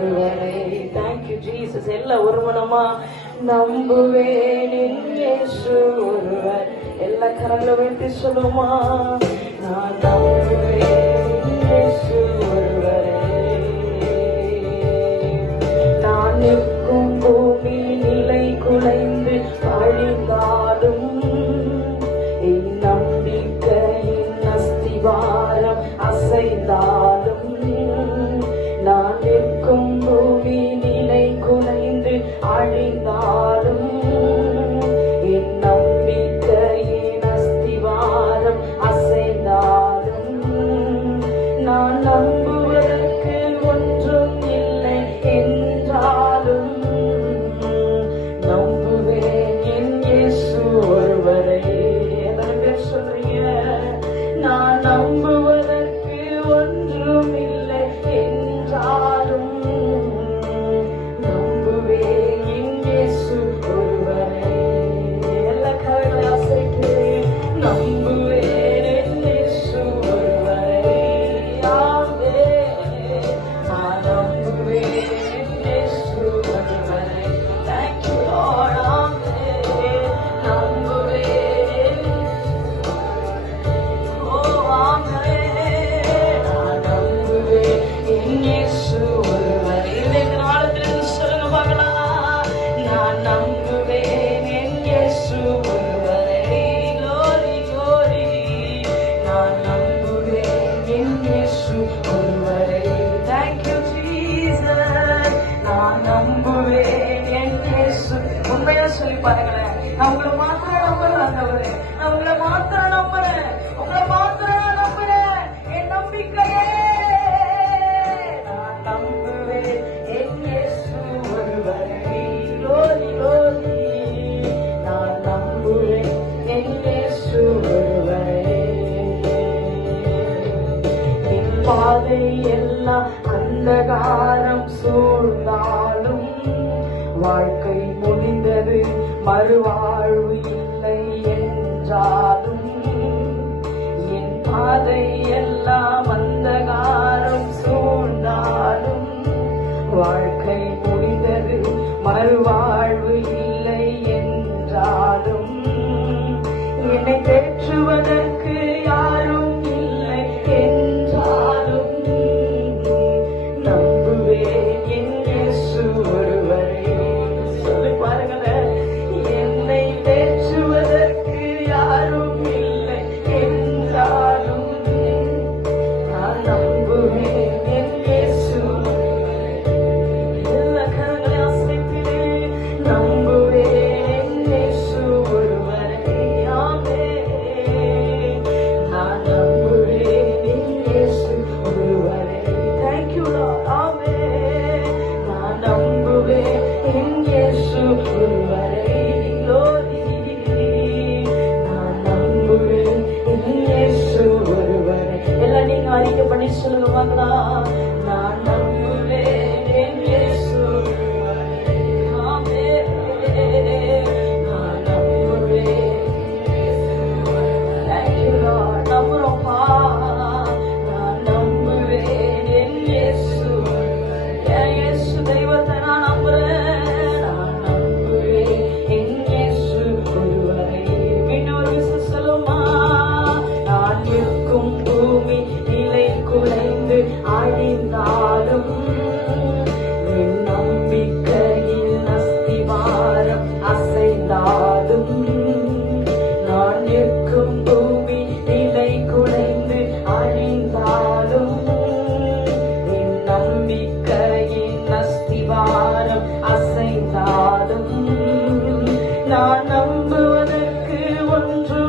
Thank you Jesus எல்லா ஒருவனமா நம்புவேன் ஒருவர். எல்லா கரங்களை வைத்து சொல்லுமா? நான் நம்புவேன் நான் Hardly love. பாதை எல்லாம் அந்தகாரம் சூழ்ந்தாலும் வாழ்க்கை முடிந்தது மறுவாழ்வு இல்லை என்றாலும் என் பாதை எல்லாம் அசைந்தாலும் நான் நிற்கும் பூமி நிலை குலைந்து அழிந்தாலும் என் நம்பிக்கையின் அஸ்திவாரம் அசைந்தாலும் நான் நம்புவதற்கு ஒன்று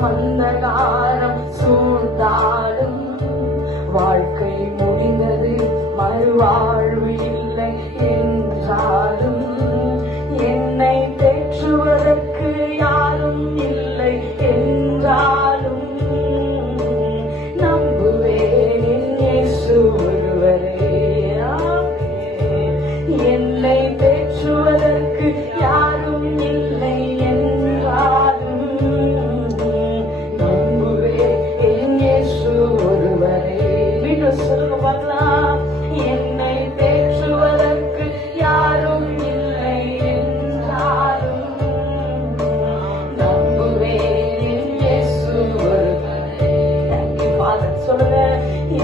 پر തൊടുന്നത്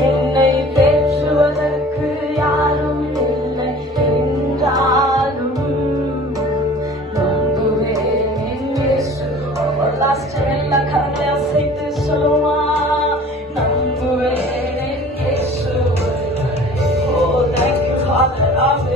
എന്നെ தேற்றுவதற்கு யாரும் இல்லை என்றாலும் நம்புவேன் என் இயேசு லாஸ்ட் எல்லா கரங்களை அசைத்து சொல்லுவான் நம்புவேன் என் இயேசு ஓ தேங்க்யூ ஃபாதர் ஆமென்